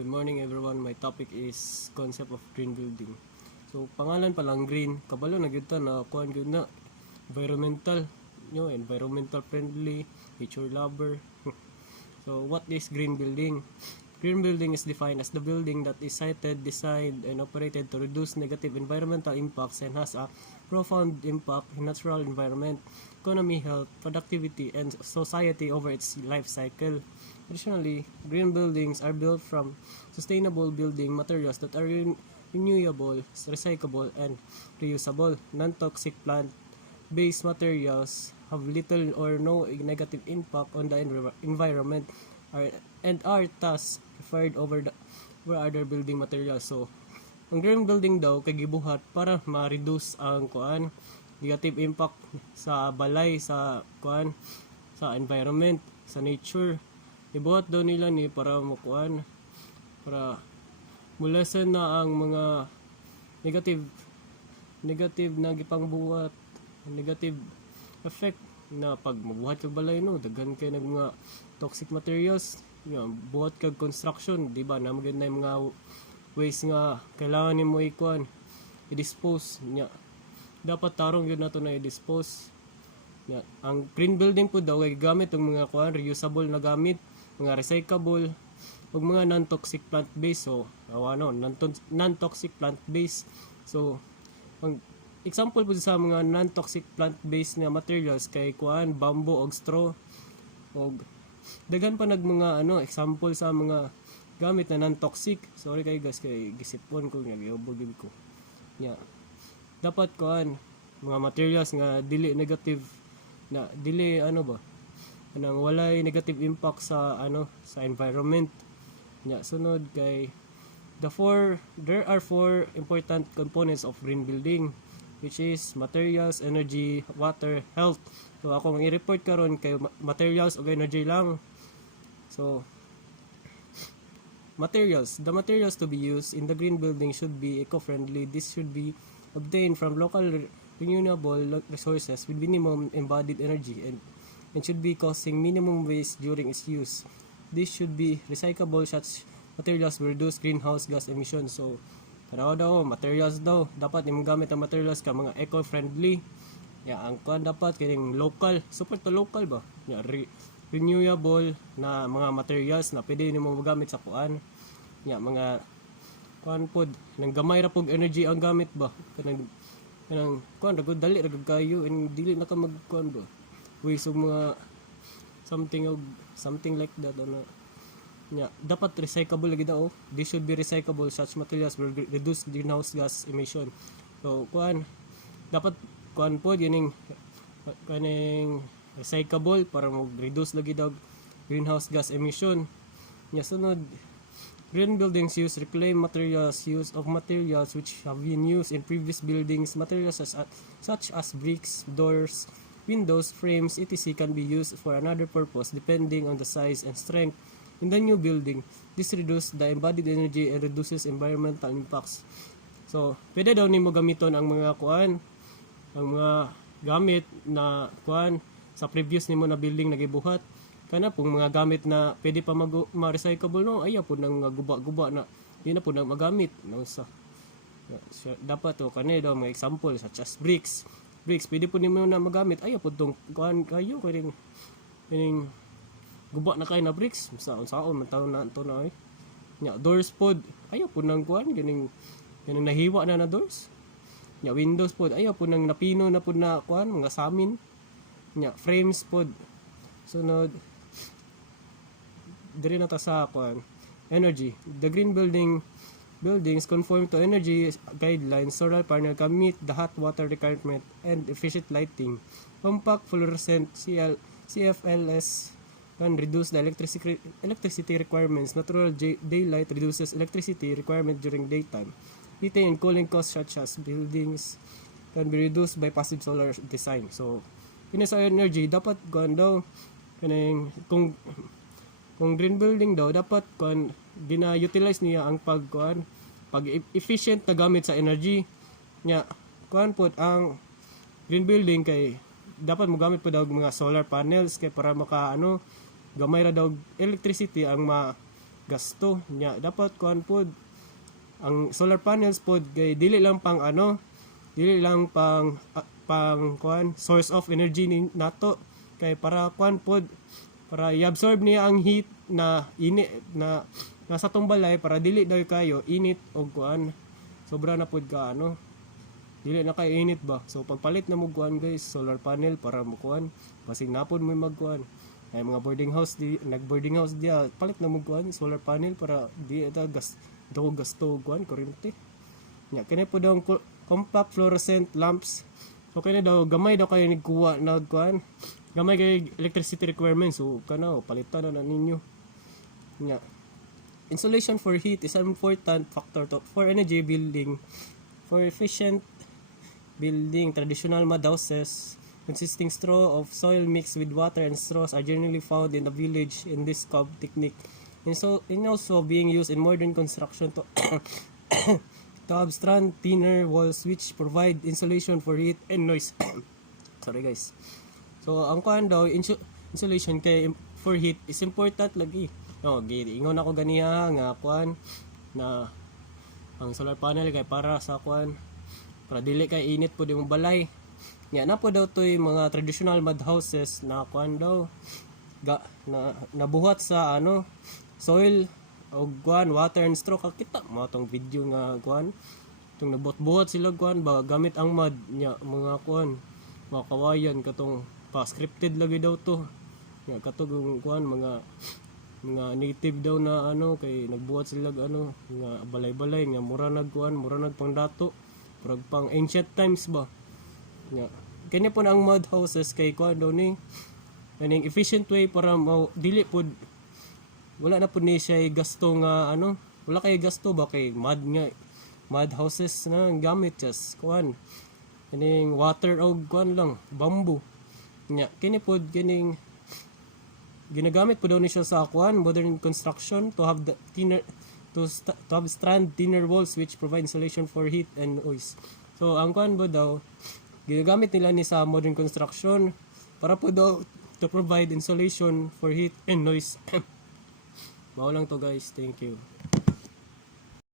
Good morning everyone. My topic is concept of green building. So pangalan pa lang green, kabalo na gyud ta na kuan gyud na environmental, environmental friendly, nature lover. So what is green building? Green building is defined as the building that is sited, designed, and operated to reduce negative environmental impacts and has a profound impact in natural environment, economy, health, productivity, and society over its life cycle. Additionally, green buildings are built from sustainable building materials that are renewable, recyclable, and reusable. Non-toxic plant-based materials have little or no negative impact on the environment and are thus preferred over other building materials. So, ang green building daw kay gibuhat para ma-reduce ang negative impact sa balay, sa sa environment, sa nature. Ibuhat daw nila ni para para mulasan na ang mga negative na gipangbuhat, negative effect na pag mabuhat kag balay daghan kay nag mga toxic materials, buhat kag construction, di ba? Na magid na mga waste nga kailangan nimo i-dispose nya. Dapat tarong yun nato na i-dispose. Ang green building po daw ay gamit ang mga reusable na gamit, mga recyclable, ug mga non-toxic plant-based. So, non-toxic plant-based. So, ang example po sa mga non-toxic plant-based na materials kay bamboo og straw. Og daghan pa mga example sa mga gamit na non-toxic. Sorry kay guys kay gisipon ko nga giubog ko. Dapat mga materials nga dili negative na dili anang walay negative impact sa sa environment. Sunod kay there are four important components of green building, which is materials, energy, water, health. So akong i-report karon kay materials ug energy lang. So the materials to be used in the green building should be eco-friendly. This should be obtained from local renewable resources with minimum embodied energy and should be causing minimum waste during its use. This should be recyclable. Such materials will reduce greenhouse gas emissions. So, materials daw. Dapat imong gamit ang materials ka mga eco-friendly. Ang dapat kining local. Support to local ba? Renewable na mga materials na pwede nimo magamit sa mga pod nang gamay ra pog energy ang gamit ba? Kanang ragod dali ragod kayo and dili na ka ba? Waste mga something like that dapat recyclable lagi daw. This should be recyclable. Such materials will reduce greenhouse gas emission. So dapat pod yining kaning recyclable para mag-reduce lagi daw greenhouse gas emission. Sunod, green buildings use reclaimed materials, use of materials which have been used in previous buildings. Materials such as bricks, doors, windows, frames, etc. can be used for another purpose depending on the size and strength in the new building. This reduces the embodied energy and reduces environmental impacts. So, pwede daw nimo gamiton ang mga ang mga gamit na sa previous nimo na building nagibuhat. Kana pong mga gamit na pwede pa ma-recyclable ayaw po nang guba-guba na di na po nang magamit dapat daw mga example such as bricks pwede po nimo na magamit, ayaw po tong kayo kining guba na kay na bricks saon man taon na to na doors pod ayaw po nang kining nahiwa na doors. Windows pod ayaw po nang napino na pod na mga samin. Frames pod. Sunod, diri na ta sa energy. The green buildings conform to energy guidelines. Solar panel can meet the hot water requirement and efficient lighting. Compact fluorescent CFLs can reduce the electricity requirements. Natural daylight reduces electricity requirement during daytime. Heating and cooling costs such as buildings can be reduced by passive solar design. So, sa energy dapat daw kung green building daw dapat gina-utilize niya ang pag efficient na gamit sa energy pod ang green building kay dapat mo gamit po daw mga solar panels kay para gamay ra daw electricity ang gasto nya. Dapat kuan pod ang solar panels pod kay dili lang pang dili lang pang kuan source of energy nato, kay para kuan pod para i-absorb niya ang heat na init na nasa tong balay, para dili daw kayo init og kuan sobra na pod ka dili na kayo init ba. So pagpalit na mo kuan guys solar panel para mo kuan basig napod mo magkuan ay mga boarding house nag-boarding house dia, palit na mo kuan solar panel para di ita gasto kuan kuryente nya. Kani po daw compact fluorescent lamps, so kani daw gamay daw kayo nigkuha na kuan gamay kay electricity requirements, so kana palitan na ninyo nya. Insulation for heat is an important factor for energy building. For efficient building, traditional mud houses consisting straw of soil mixed with water and straws are generally found in the village in this cob technique. And also being used in modern construction to to have strand thinner walls which provide insulation for heat and noise. Sorry guys. So ang kuan daw insulation kay for heat is important lagi. Ingon ako ganiya nga kuan na ang solar panel kay para sa kuan para dili kay init po di mo balay. Nya na po daw toy mga traditional mud houses na kuan daw nabuhat sa soil o kuan water and straw. Kita mo tong video nga kuan tong nabot-buhat sila kuan ba gamit ang mud nya mga kuan mga kawayan katong pa scripted lagi daw to nya katong kuan mga native daw na kay nagbuhat sila nga balay-balay nga mura nagkuan mura nagpangdato pag pang ancient times ba nya. Kani po ang mud houses kay kuan daw ni kaning efficient way para dili pod wala na po ni siya gasto nga wala kay gasto ba kay mud houses na gamit just kuan kaning water og kuan lang bamboo nya. Kini pod kining ginagamit po daw ni siya sa kuan modern construction to have the thinner to have strand thinner walls which provide insulation for heat and noise. So ang kuan po daw ginagamit nila ni sa modern construction para po daw to provide insulation for heat and noise. Mao lang to guys, thank you.